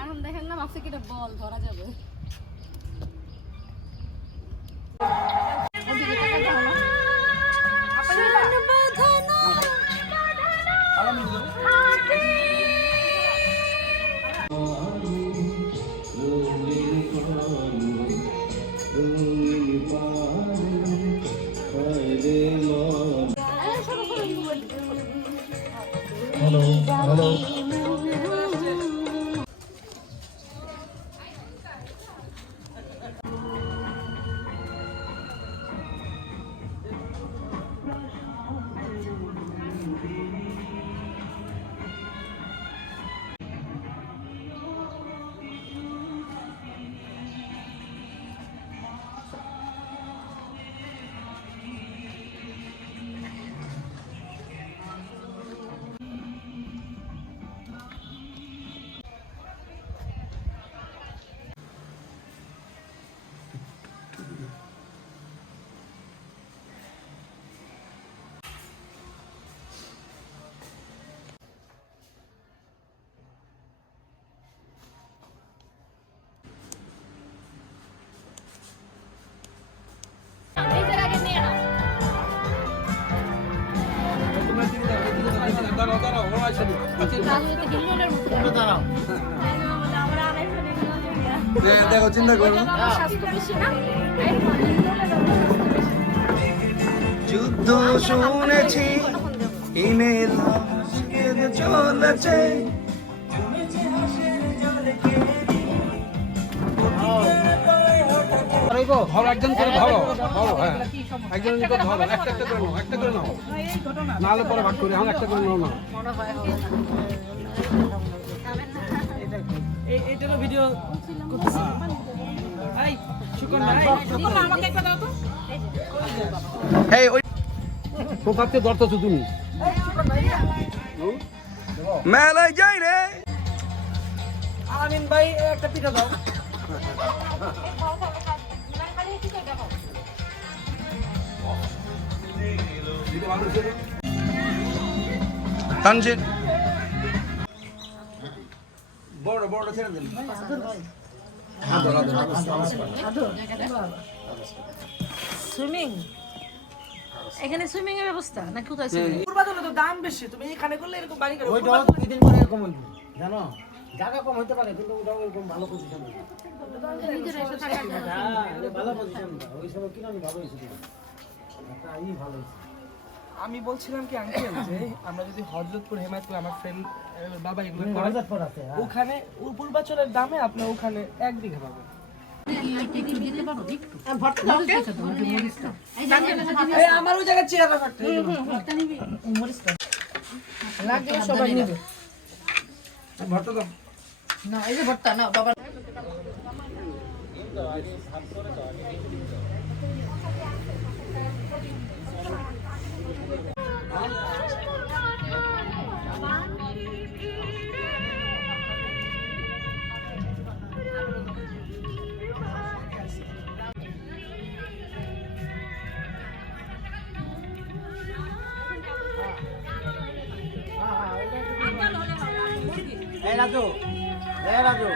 আরাম দেখেন না, ভাবছে কি এটা বল ধরা যাবে। হ্যালো হ্যালো দেখো চিন্তা করো যুদ্ধ শুনেছি ইমেল চলেছে ধরো একজন করে ধরো ধরো হ্যাঁ একজন করে ধরো একটা করে নাও নাহলে পরে ভাগ করি এখন একটা করে নাও না এইটারও ভিডিও করতেছি। এই শুকর ভাই আমাকে একটা দাও তো। এই ওই কোথাতে ধরতেছো তুমি? মেলায় যাই রে আমিন ভাই একটা পিঠা দাও। তানজিন বড় বড় ছেড়ে দিন সুইমিং এখানে সুইমিং এর ব্যবস্থা না কোথায় সুইমিং? পূর্বাদলে তো দাম বেশি, তুমি এখানে করলে এরকম বাড়ি করে ওইটা দুই দিন পরে এরকম হইবে জানো, জায়গা কম হইতে পারে কিন্তু ওটাও এরকম ভালো পজিশন ভালো পজিশন ওই সময় কিনা ভালো হয়েছিল ভালো হয়েছে। আমি বলছিলাম কি আঙ্কেল যে আমরা যদি হযরতপুর হেমায়তপুর আমার ফ্রেন্ড বাবা এগুলো করে হযরতপুর আছে ওখানে পূর্বাচলের দামে আপনি ওখানে 1 বিঘা পাবেন। আমার ওই জায়গায় চেয়ার রাখতে লাগবে সবাই নেবে ভর্তা দাও না এই যে ভর্তা না বাবা রাজু রাজু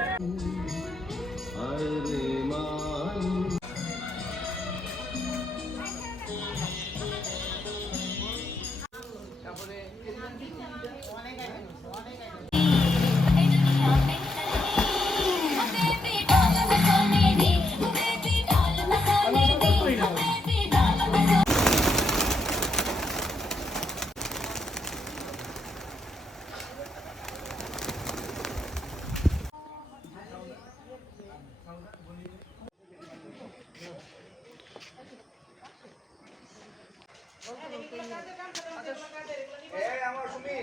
আমার সুমি